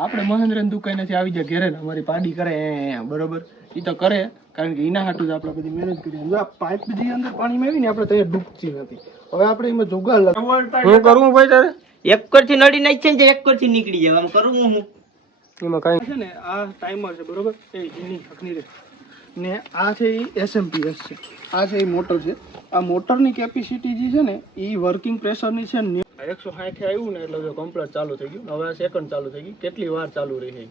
આપણે મહેન્દ્રની દુકાનેથી આવી જાય ઘેરે અમારી પાડી કરે બરોબર એ તો કરે કારણ કે એના હાટું જ આપણે બધી મહેનત કરી જો આ પાઇપ જે અંદર પાણીમાં આવી ને આપણે ત્યાં ડૂબતી નથી હવે આપણે એમાં જોગાડ હું કરું ભાઈ તારે એક કરથી નડી નાખ છે ને એક કરથી નીકળી જાય આમ કરું હું એમાં કાંઈ છે ને આ ટાઈમર છે બરોબર એ એની હકની રે ને આ છે એ એસએમપીએસ છે આ છે એ મોટર છે આ મોટરની કેપેસિટી જે છે ને એ વર્કિંગ પ્રેશરની છે ને 160 આવ્યું ને એટલે કમ્પ્લીટ ચાલુ થઈ ગયું હવે સેકન્ડ ચાલુ થઈ ગઈ કેટલી વાર ચાલુ રહી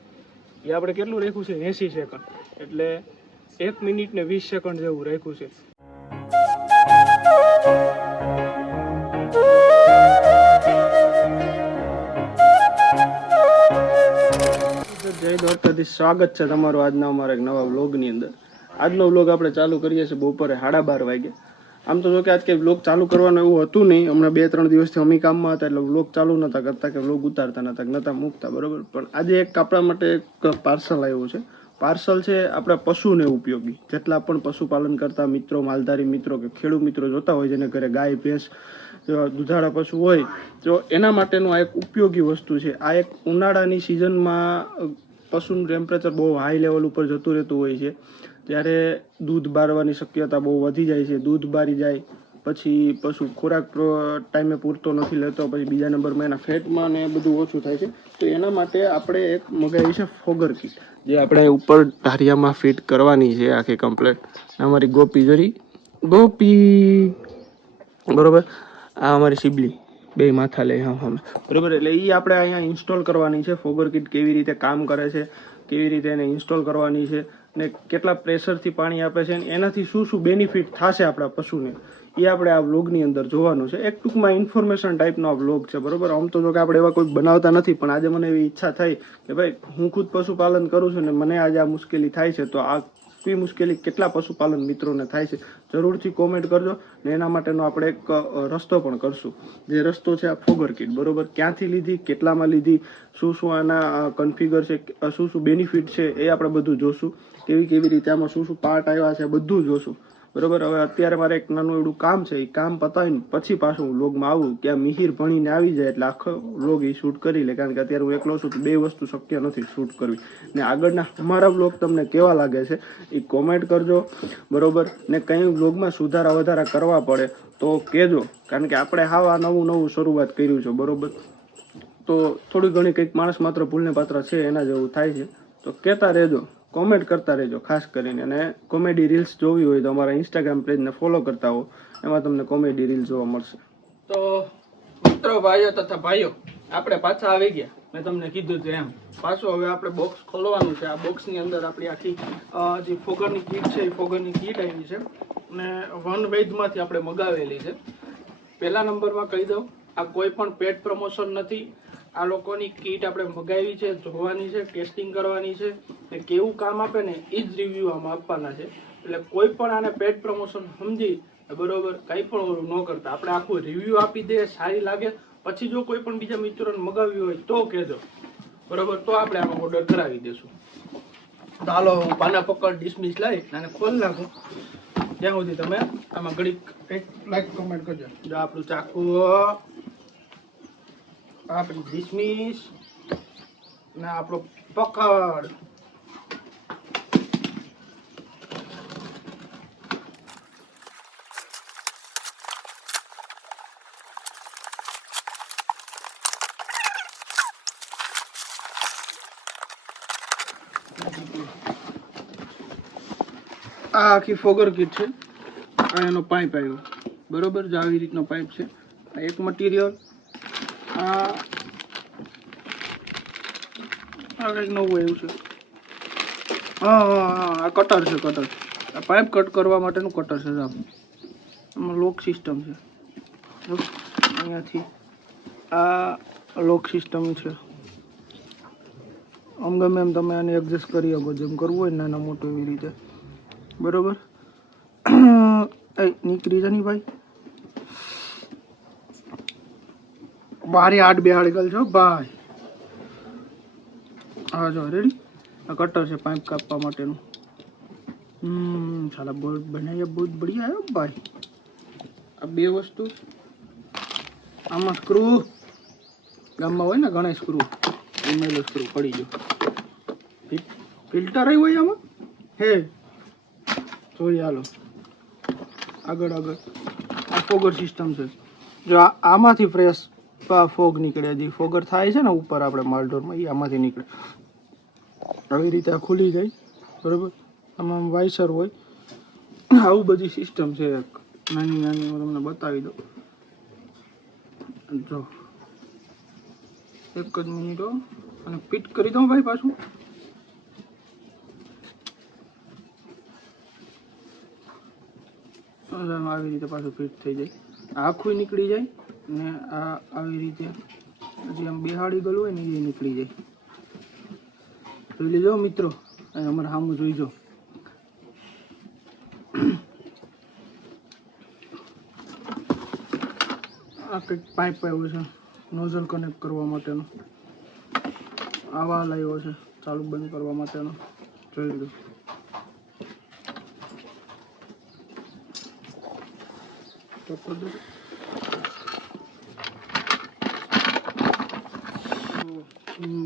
એ આપણે કેટલું રાખ્યું છે 80 સેકન્ડ એટલે 1 મિનિટ ને 20 સેકન્ડ જેવું રાખ્યું છે જય દ્વારકાધીશ સ્વાગત છે તમારું આજના અમારા એક નવા વ્લોગની અંદર આજનો વ્લોગ આપણે ચાલુ કરીએ છીએ બપોરે 12:30 વાગે આમ તો જો કે આજ કંઈ વ્લોગ ચાલુ કરવાનું એવું હતું નહીં હમણાં 2-3 દિવસથી અમે કામમાં હતા એટલે વ્લોગ ચાલુ નહોતા કરતા કે વ્લોગ ઉતારતા નહોતા મૂકતા બરોબર પણ આજે એક આપણા માટે એક પાર્સલ આવ્યું છે પાર્સલ છે આપણા પશુને ઉપયોગી જેટલા પણ પશુપાલન કરતા મિત્રો માલધારી મિત્રો કે ખેડૂત મિત્રો જોતા હોય જેને ઘરે ગાય ભેંસ દુધાળા પશુ હોય તો એના માટેનું આ એક ઉપયોગી વસ્તુ છે આ એક ઉનાળાની સિઝનમાં પશુનું ટેમ્પરેચર બહુ હાઈ લેવલ ઉપર જતું રહેતું હોય છે ત્યારે દૂધ બારવાની શક્યતા બહુ વધી જાય છે દૂધ બારી જાય પછી પશુ ખોરાક ટાઈમે પૂરતો નથી લેતો પછી બીજા નંબરમાં એના ફેટમાં ને બધું ઓછું થાય છે તો એના માટે આપણે એક મગાવી છે ફોગર કીટ જે આપણે ઉપર ધારિયામાં ફિટ કરવાની છે આખી કમ્પ્લેટ અમારી ગોપી જરી ગોપી બરોબર આ અમારી સિબલી બે માથા લે હા બરોબર એટલે એ આપણે અહીંયા ઇન્સ્ટોલ કરવાની છે ફોગર કીટ કેવી રીતે કામ કરે છે કેવી રીતે એને ઇન્સ્ટોલ કરવાની છે ને કેટલા પ્રેશરથી પાણી આપે છે અને એનાથી શું શું બેનિફિટ થશે આપણા પશુને એ આપણે આ વ્લોગની અંદર જોવાનું છે એક ટૂંકમાં ઇન્ફોર્મેશન ટાઈપનો આ વ્લોગ છે બરોબર આમ તો જો કે આપણે એવા કોઈ બનાવતા નથી પણ આજે મને એવી ઈચ્છા થઈ કે ભાઈ હું ખુદ પશુપાલન કરું છું ને મને આજે આ મુશ્કેલી થાય છે તો આ કઈ મુશ્કેલી કેટલા પશુપાલન મિત્રોને થાય છે જરૂરથી કોમેન્ટ કરજો ને એના માટેનો આપણે એક રસ્તો પણ કરશું જે રસ્તો છે આ ફોગર કીટ બરોબર ક્યાંથી લીધી કેટલામાં લીધી શું શું આના કન્ફિગર છે શું શું બેનિફિટ છે એ આપણે બધું જોશું કેવી રીતે આમાં શું શું પાર્ટ આવ્યા છે બધું જોશું બરોબર હવે અત્યારે મારે એક નાનું એવડું કામ છે એ કામ પતાવીને પછી પાછું હું વ્લોગમાં આવું કે આ મિહિર ભણીને આવી જાય એટલે આખો વ્લોગ એ શૂટ કરી લે કારણ કે અત્યારે હું એકલો છું તો બે વસ્તુ શક્ય નથી શૂટ કરવી ને આગળના અમારા વ્લોગ તમને કેવા લાગે છે એ કોમેન્ટ કરજો બરોબર ને કંઈ વ્લોગમાં સુધારા વધારા કરવા પડે તો કહેજો કારણ કે આપણે હાવ આ નવું શરૂઆત કર્યું છે બરોબર તો થોડી ઘણી કંઈક માણસ માત્ર ભૂલને પાત્ર છે એના જેવું થાય છે તો કહેતા રહેજો કોમેન્ટ કરતા રહેજો ખાસ કરીને અને કોમેડી રીલ્સ જોવી હોય તો અમારા ઇન્સ્ટાગ્રામ પેજને ફોલો કરતા હો એમાં તમને કોમેડી રીલ્સ જોવા મળશે તો મિત્રો ભાઈઓ તથા ભાઈઓ આપણે પાછા આવી ગયા મેં તમને કીધું છે એમ પાછું હવે આપણે બોક્સ ખોલવાનું છે આ બોક્સની અંદર આપણી આખી જે ફોગરની કીટ છે એ ફોગરની કીટ આવી છે અને વન વૈદમાંથી આપણે મગાવેલી છે પહેલા નંબરમાં કહી દઉં આ કોઈ પણ પેડ પ્રમોશન નથી આ લોકોની કીટ આપણે મગાવી છે જોવાની છે ટેસ્ટિંગ કરવાની છે ને કેવું કામ આપે ને એ જ રિવ્યૂ આમાં આપવાના છે એટલે કોઈ પણ આને પેડ પ્રમોશન સમજી બરોબર કંઈ પણ ન કરતા આપણે આખું રિવ્યૂ આપી દે સારી લાગે પછી જો કોઈ પણ બીજા મિત્રોને મગાવ્યું હોય તો કહેજો બરોબર તો આપણે આમાં ઓર્ડર કરાવી દઈશું તો હાલો હું પાના પકડ ડિસમિસ લઈ અને ખોલી નાખું ત્યાં સુધી તમે આમાં ઘડીક કંઈક લાઈક કોમેન્ટ કરજો જો આપણું ચાકુ આપણી ડિસમિસ ને આપણો પકડ આ આખી ફોગર કીટ છે આ એનો પાઇપ આવ્યો બરોબર જો આવી રીતનો પાઇપ છે આ એક મટીરિયલ આ કંઈક નવું આવ્યું છે આ કટર છે કટર આ પાઇપ કટ કરવા માટેનું કટર છે આમાં લોક સિસ્ટમ છે અહીંયાથી આ લોક સિસ્ટમ છે આમ ગમે એમ તમે આને એડજસ્ટ કરી શકો જેમ કરવું હોય નાના મોટું એવી રીતે બરોબર નીકળી જા ની ભાઈ બારે 8 બેહાડી ગયેલ છો ભાઈ હા જો રેડી આ કટર છે પાઇપ કાપવા માટેનું સાલા બોર્ડ બનાવ્યા બહુ બઢિયા આવ્યો ભાઈ આ બે વસ્તુ આમાં સ્ક્રૂ ગામમાં હોય ને ઘણા સ્ક્રૂ એમએલ સ્ક્રૂ પડી ગયો. ફિલ્ટર આવ્યું હોય આમાં હે જોઈએ. હાલો આગળ આ ફોગર સિસ્ટમ છે. જો આમાંથી ફ્રેશ ફોગ નીકળે. જે ફોગર થાય છે ને ઉપર આપણે માલઢોરમાં એ આમાંથી નીકળે. આવી રીતે આ ખુલી જાય બરાબર. આમાં વાઇસર હોય. આવું બધી સિસ્ટમ છે. એક નાની નાની હું તમને બતાવી દઉં. જો એક જ મિનિટ અને ફિટ કરી દઉં ભાઈ પાછું. આવી રીતે પાછું ફિટ થઈ જાય. આખું નીકળી જાય ને આ આવી રીતે હજી આમ બેહાડી ગયેલું હોય ને એ નીકળી જાય. જોઈ લેજો મિત્રો, અમારે સામું જોઈજો. આ કંઈક પાઇપ આવ્યો છે નોઝલ કનેક્ટ કરવા માટેનો. આવા લાવ્યો છે ચાલુ બંધ કરવા માટેનો. જોઈ લો.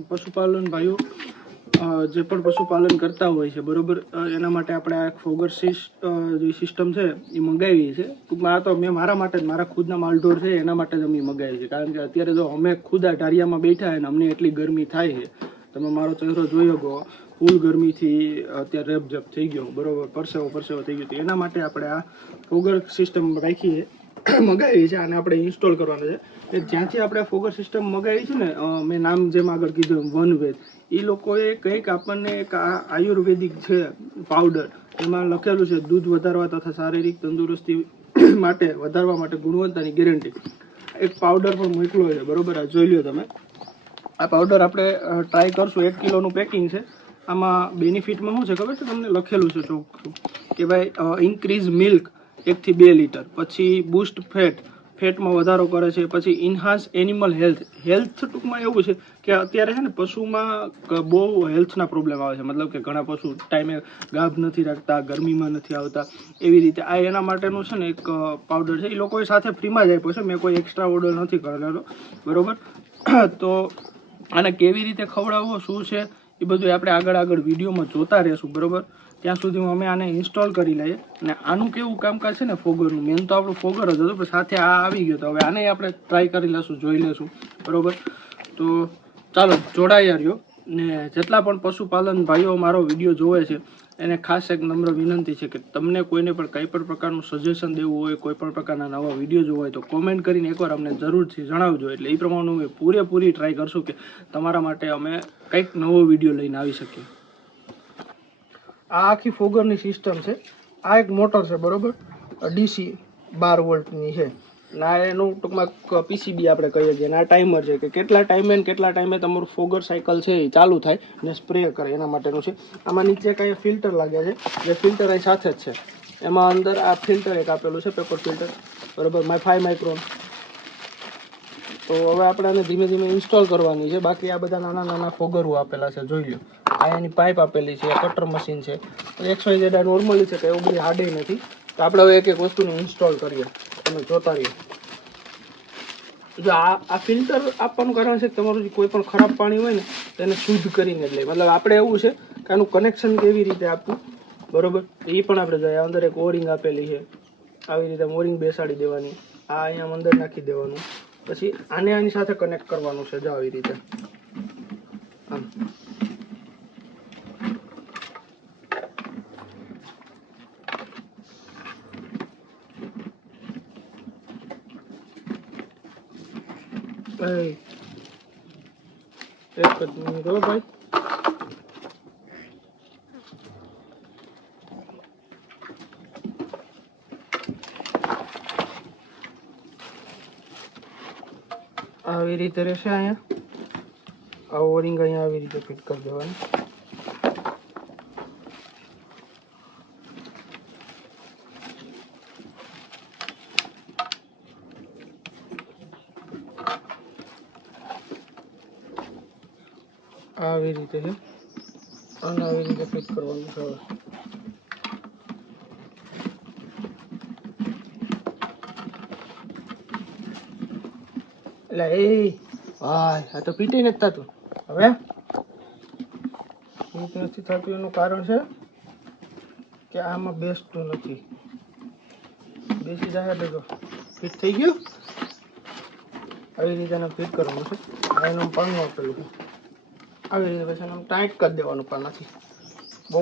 પશુપાલન ભાઈઓ જે પણ પશુપાલન કરતા હોય છે બરોબર, એના માટે આપણે આ ફોગર જે સિસ્ટમ છે એ મંગાવી છે. ટૂંકમાં આ તો મેં મારા માટે જ, મારા ખુદના માલઢોર છે એના માટે જ અમે મંગાવી છે. કારણ કે અત્યારે જો અમે ખુદ આ ઢારિયામાં બેઠા અને અમને એટલી ગરમી થાય છે. તમે મારો ચહેરો જોઈ શકો, ફૂલ ગરમીથી અત્યારે રેપઝેપ થઈ ગયો બરોબર, પરસેવો થઈ ગયો. તો એના માટે આપણે આ ફોગર સિસ્ટમ રાખી છે, મગાવી છે. અને આપણે ઇન્સ્ટોલ કરવાનું છે. કે જ્યાંથી આપણે ફોગર સિસ્ટમ મગાવી છે ને, મેં નામ જેમ આગળ કીધું વન વેજ, એ લોકોએ કંઈક આપણને એક આયુર્વેદિક છે પાવડર, એમાં લખેલું છે દૂધ વધારવા તથા શારીરિક તંદુરસ્તી માટે વધારવા માટે ગુણવત્તાની ગેરંટી. એક પાવડર પણ મોકલો છે બરોબર. આ જોઈ લો તમે. આ પાવડર આપણે ટ્રાય કરશું. 1 કિલોનું પેકિંગ છે. આમાં બેનિફિટમાં શું છે ખબર છે તમને? લખેલું છે ચોખ્ખું કે ભાઈ ઇન્ક્રીઝ મિલ્ક 1 થી 2 લીટર, પછી બૂસ્ટ ફેટમાં વધારો કરે છે, પછી ઇન્હાન્સ એનિમલ હેલ્થ ટૂંકમાં એવું છે કે અત્યારે છે ને પશુમાં બહુ હેલ્થના પ્રોબ્લેમ આવે છે. મતલબ કે ઘણા પશુ ટાઈમે ગાભ નથી રાખતા, ગરમીમાં નથી આવતા. એવી રીતે આ એના માટેનું છે ને એક પાવડર છે. એ લોકોએ સાથે ફ્રીમાં જ આપ્યો છે. મેં કોઈ એક્સ્ટ્રા ઓર્ડર નથી કરેલો બરોબર. તો આને કેવી રીતે ખવડાવવો, શું છે એ બધું આપણે આગળ વિડીયોમાં જોતા રહેશું બરોબર. ત્યાં સુધીમાં અમે આને ઇન્સ્ટોલ કરી લઈએ. અને આનું કેવું કામકાજ છે ને ફોગરનું, મેન તો આપણું ફોગર જ હતું, પણ સાથે આ આવી ગયો. તો હવે આને આપણે ટ્રાય કરી લઈશું, જોઈ લેશું બરોબર. તો ચાલો જોડાયા રહ્યો. ને જેટલા પણ પશુપાલન ભાઈઓ મારો વિડીયો જોવે છે એને ખાસ એક નમ્ર વિનંતી છે કે તમને કોઈને પણ કંઈ પણ પ્રકારનું સજેશન દેવું હોય, કોઈ પણ પ્રકારના નવા વિડીયો જોવા હોય તો કોમેન્ટ કરીને એકવાર અમને જરૂરથી જણાવજો. એટલે એ પ્રમાણે અમે પૂરેપૂરી ટ્રાય કરશું કે તમારા માટે અમે કંઈક નવો વિડીયો લઈને આવી શકીએ. આ આખી ફોગરની સિસ્ટમ છે. આ એક મોટર છે બરોબર, DC 12 વોલ્ટની છે. ના એનું ટૂંકમાં PCB આપણે કહીએ છીએ. આ ટાઈમર છે કે કેટલા ટાઈમે તમારું ફોગર સાયકલ છે એ ચાલુ થાય ને સ્પ્રે કરે, એના માટેનું છે. આમાં નીચે કાંઈ ફિલ્ટર લાગે છે, જે ફિલ્ટર અહીં સાથે જ છે. એમાં અંદર આ ફિલ્ટર એક આપેલું છે, પેપર ફિલ્ટર બરોબર, 5 માઇક્રોન. તો હવે આપણે આને ધીમે ધીમે ઇન્સ્ટોલ કરવાની છે. બાકી આ બધા નાના નાના ફોગરો આપેલા છે, જોઈ લો. આ એની પાઇપ આપેલી છે, કટર મશીન છે, XYZ આ નોર્મલી છે, કે એવું બધી હાર્ડ નથી. તો આપણે હવે એક એક વસ્તુને ઇન્સ્ટોલ કરીએ. તમે જોતા રહીએ. જો આ ફિલ્ટર આપવાનું કારણ છે કે તમારું જે કોઈ પણ ખરાબ પાણી હોય ને તેને શુદ્ધ કરીને જ લે. મતલબ આપણે એવું છે કે આનું કનેક્શન કેવી રીતે આપવું બરોબર, એ પણ આપણે જોઈએ. અંદર એક ઓરિંગ આપેલી છે, આવી રીતે ઓરિંગ બેસાડી દેવાની. આ અહીંયા અંદર નાખી દેવાનું. પછી આને આની સાથે કનેક્ટ કરવાનું છે, જો આવી રીતે આમ. એક જ મિનિટ હો ભાઈ. આવી રીતે રહેશે. અહીંયા આ ઓરિંગ અહીંયા આવી રીતે ફિટ કરી દેવાની. આવી રીતે છે અને આવી રીતે ફિટ કરવાનું છે. એટલે એ ભાઈ આ તો પીટી નથી થતું. હવે ફિટ નથી થતું એનું કારણ છે કે આમાં બેસતું નથી. બેસી જાય એટલે જો ફિટ થઈ ગયું. આવી રીતે એને ફિટ કરવાનું છે. એનું પણ આપેલું આવી રીતે પછી એનું ટાઈટ કરી દેવાનું. પણ નથી બહુ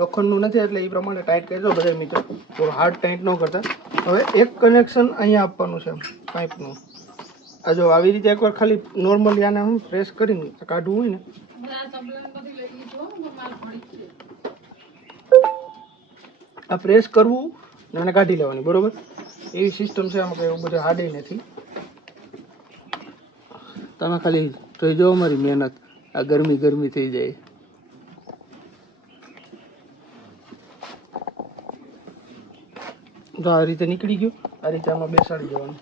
લોખંડનું નથી એટલે એ પ્રમાણે ટાઈટ કરી દો બધા મિત્રો. થોડું હાર્ડ ટાઈટ ન કરતા. હવે એક કનેક્શન અહીંયા આપવાનું છે પાઇપનું. આ જો આવી રીતે એકવાર ખાલી નોર્મલી આને હું પ્રેસ કરીને કાઢવું હોય ને આ પ્રેસ કરવું ને આને કાઢી લેવાની બરોબર. એવી સિસ્ટમ છે. આમાં કંઈ એવું બધું હાર્ડ નથી. તમે ખાલી જોઈ જાઓ મારી મહેનત. આ ગરમી થઈ જાય. તો આ રીતે નીકળી ગયું. આ રીતે આમાં બેસાડી દેવાનું.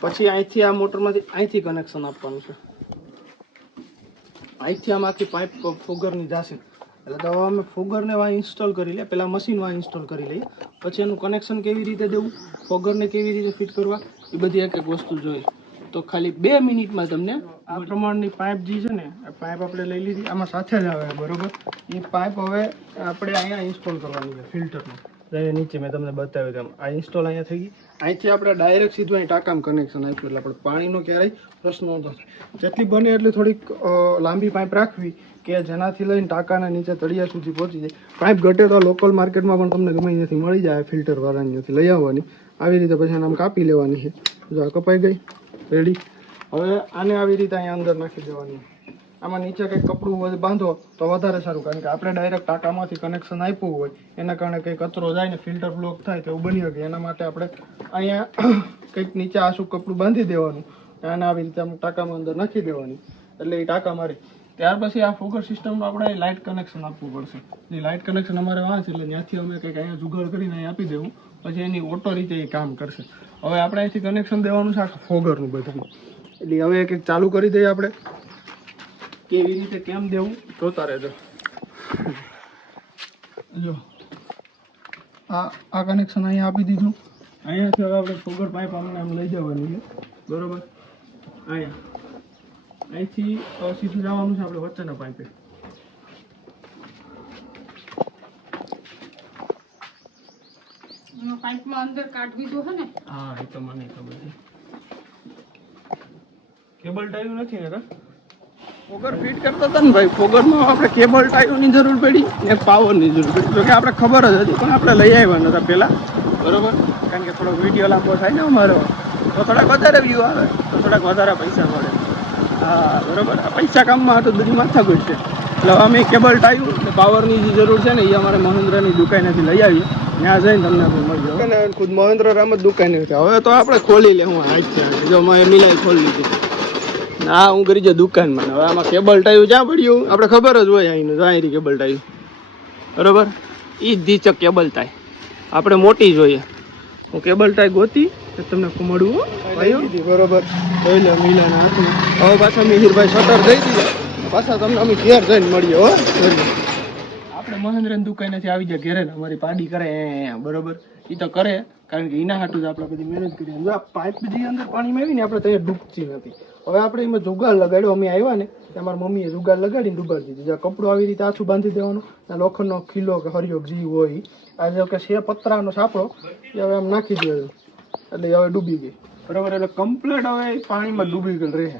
પછી અહીંથી આ મોટરમાંથી અહીંથી કનેક્શન આપવાનું છે. અહીંથી આમ આખી પાઇપ ફોગરની જશે. એટલે તો અમે ફોગરને વાં ઇન્સ્ટોલ કરી લે. પહેલાં મશીન વાં ઇન્સ્ટોલ કરી લઈએ. પછી એનું કનેક્શન કેવી રીતે દેવું, ફોગરને કેવી રીતે ફિટ કરવા, એ બધી એક એક વસ્તુ જોઈએ. તો ખાલી 2 મિનિટમાં તમને આ પ્રમાણની પાઇપ જે છે ને, આ પાઇપ આપણે લઈ લીધી. આમાં સાથે જ આવે બરોબર. એ પાઇપ હવે આપણે અહીંયા ઇન્સ્ટોલ કરવાની છે ફિલ્ટરમાં. નીચે મેં તમને બતાવ્યું તેમ આ ઇન્સ્ટોલ અહીંયા થઈ ગઈ. અહીંથી આપણે ડાયરેક્ટ સીધું અહીં ટાંકામાં કનેક્શન આપ્યું. એટલે આપણે પાણીનો ક્યારેય પ્રશ્ન નહોતો. જેટલી બને એટલી થોડીક લાંબી પાઇપ રાખવી કે જેનાથી લઈને ટાંકાના નીચે તળિયા સુધી પહોંચી જાય. પાઇપ ઘટે તો લોકલ માર્કેટમાં પણ તમને ગમે ત્યાંથી મળી જાય. ફિલ્ટર વાળાની ત્યાંથી લઈ આવવાની. આવી રીતે પછી આમ કાપી લેવાની છે. જો આ કપાઈ ગઈ રેડી. હવે આને આવી રીતે અહીંયા અંદર નાખી દેવાની. આમાં નીચે કંઈક કપડું બાંધો તો વધારે સારું. કારણ કે આપણે ડાયરેક્ટ ટાંકામાંથી કનેક્શન આપ્યું હોય એના કારણે કંઈ કચરો જાય ને ફિલ્ટર બ્લોક થાય તો એવું બની શકે. એના માટે આપણે અહીંયા કંઈક નીચે આસું કપડું બાંધી દેવાનું. આને આવી રીતે આમ ટાંકામાં અંદર નાખી દેવાની. એટલે એ ટાંકા મારી. ત્યાર પછી આ ફોગર સિસ્ટમનું આપણે લાઇટ કનેક્શન આપવું પડશે. એ લાઇટ કનેક્શન અમારે વાં છે. એટલે ત્યાંથી અમે કંઈક અહીંયા જુગાડ કરીને અહીંયા આપી દેવું. પછી એની ઓટો રીતે એ કામ કરશે. હવે આપણે અહીંથી કનેક્શન દેવાનું છે આખા ફોગરનું બધું. એટલે હવે એક ચાલુ કરી દઈએ આપણે. કેવી રીતે કેમ દેવું જોતા રહેજો. જો આ કનેક્શન અહીંયા આપી દીધું. અહીંયાથી હવે આપણે ફોગર પાઇપ અમને આમ લઈ જવાની છે બરોબર. અહીંથી સીધું જવાનું છે આપણે વચ્ચેના પાઇપે. પાઇપમાં અંદર કાઢવી તો હે ને. હા એ તો મને ખબર છે. કેબલ ટાયું નથી ને ફોગર ફિટ કરતા હતા ને ભાઈ. ફોગરમાં આપણે કેબલ ટાયુની જરૂર પડી ને પાવરની જરૂર પડી. જો કે આપણે ખબર જ હતી પણ આપણે લઈ આવ્યા નતા પહેલાં બરોબર. કારણ કે થોડો વિડીયો લાંબો થાય ને અમારો તો થોડાક વધારે વ્યૂ આવે તો થોડાક વધારે પૈસા મળે. હા બરોબર. આ પૈસા કામમાં તો બધી માથાકૂટ છે. એટલે અમે કેબલ ટાયું ને પાવરની જે જરૂર છે ને એ અમારે મહેન્દ્રની દુકાનેથી લઈ આવીએ. ત્યાં જઈને તમને મળી જાય. ખુદ મહેન્દ્ર રામ જ દુકાને છે. હવે તો આપણે ખોલી લે. હું હાઈટ છે જો મેં મિલાઈ ખોલી લીધી. હા હું કરી જાઉં દુકાનમાં. હવે આમાં કેબલ ટાયું જ્યાં પડ્યું આપણે ખબર જ હોય. અહીંનું અહીં કેબલ ટાયું બરોબર. એ જ ધીચક કેબલ ટાય આપણે મોટી જોઈએ. હું કેબલ ટાય ગોતી તમને મળવું બરોબર. જોઈ લે મિલાના હાથમાં. હવે પાછા મિહિરભાઈ શટર દઈ દીધા. પાછા તમને અમે ઘેર જઈને મળીએ. હો આપણે મહેન્દ્રની દુકાનેથી આવી જાય ઘેરે. અમારી પાડી કરે બરોબર. એ તો કરે કારણ કે એના હાટું જ આપણે બધી મહેનત કરીએ. જો આ પાઇપ જે અંદર પાણીમાં આવી ને આપણે ત્યાં ડૂબતી નથી. હવે આપણે એમાં જુગાડ લગાડ્યો. અમે આવ્યા ને અમારા મમ્મીએ જુગાડ લગાડીને ડૂબાડી દીધું. જ્યાં કપડું આવી રીતે આછું બાંધી દેવાનું. લોખંડનો ખીલો કે હરિયો જે હોય આ જો કે છે પતરાનો સાપડો એ હવે આમ નાખી દેવાનું. એટલે હવે ડૂબી ગઈ બરાબર. એટલે કમ્પ્લીટ હવે પાણીમાં ડૂબી ગયેલ રહે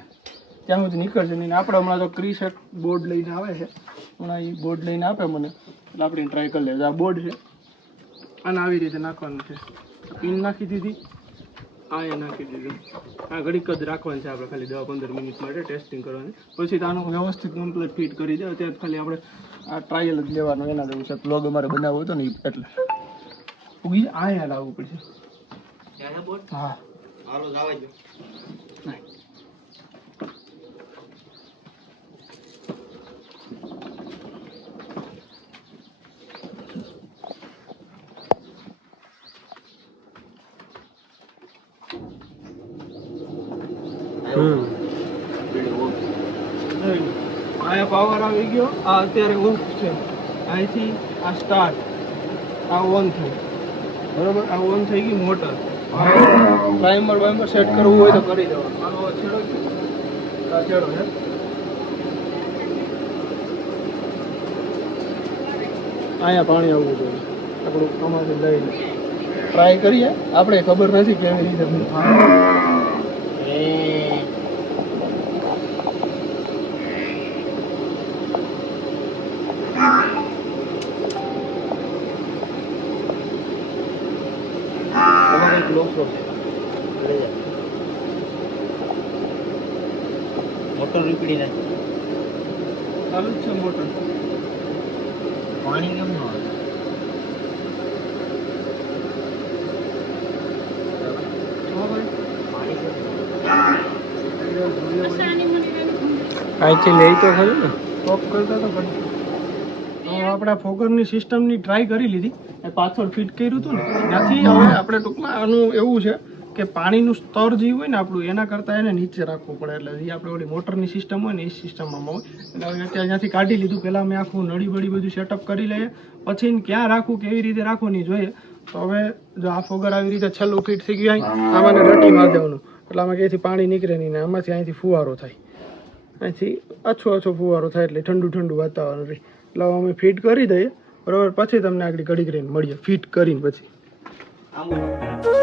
ત્યાં સુધી નીકળશે નહીં. આપણે હમણાં તો ક્રીસેટ બોર્ડ લઈને આવે છે. હમણાં એ બોર્ડ લઈને આપે મને એટલે આપણે ટ્રાય કરી લઈએ. આ બોર્ડ છે અને આવી રીતે નાખવાનું છે. પિન નાખી દીધી. આ એ નાખી દીધું. આ ઘડીક જ રાખવાનું છે આપણે ખાલી 10-15 મિનિટ માટે ટેસ્ટિંગ કરવાની. પછી તો આનું વ્યવસ્થિત કમ્પ્લીટ ફિટ કરી દે. અત્યારે ખાલી આપણે આ ટ્રાયલ જ લેવાનો એના જેવું છે. બ્લોગ અમારે બનાવવો હતો ને એટલે ઉગી અહીંયા લાવવું પડશે. હા હાલો જવા દો. અહીંયા પાવર આવી ગયો. આ અત્યારે ઓફ છે. અહીંથી આ સ્ટાર્ટ આ ઓન થયું બરોબર. આ ઓન થઈ ગઈ મોટર. ટાઈમર વાઈમર સેટ કરવું હોય તો કરી દેવાનું. આનો છેડો છે. અહીંયા પાણી આવવું જોઈએ આપણું આમાંથી લઈને ટ્રાય કરીએ આપણે ખબર નથી કેવી રીતે થાય. મોટર રીપડી નથી ચાલુ જ છે મોટર. પાણી કેમ ન આવે અહીંથી લઈ તો ખરું ને ટોપ કરતા તો ખરું. તો આપણે આ ફોગરની સિસ્ટમની ટ્રાય કરી લીધી એ પાછળ ફિટ કર્યું હતું ને ત્યાંથી હવે આપણે ટૂંકમાં આનું એવું છે કે પાણીનું સ્તર જે હોય ને આપણું એના કરતાં એને નીચે રાખવું પડે એટલે જે આપણે ઓલી મોટરની સિસ્ટમ હોય ને એ સિસ્ટમમાં હોય એટલે હવે અત્યારે ત્યાંથી કાઢી લીધું. પહેલાં મેં આખું નળી બળી બધું સેટઅપ કરી લઈએ પછી એને ક્યાં રાખવું કેવી રીતે રાખવું નહીં જોઈએ. તો હવે જો આ ફોગર આવી રીતે છેલ્લું ફિટ થઈ ગયું આમાં રટી મારી દેવાનું એટલે આમાં ક્યાંયથી પાણી નીકળે નહીં ને આમાંથી અહીંથી ફુવારો થાય. અહીંથી આછો ફુવારો થાય એટલે ઠંડુ વાતાવરણ રહે એટલે હવે અમે ફિટ કરી દઈએ બરાબર. પછી તમને આગળ ઘડી કરીને મળીએ ફિટ કરીને પછી. આમ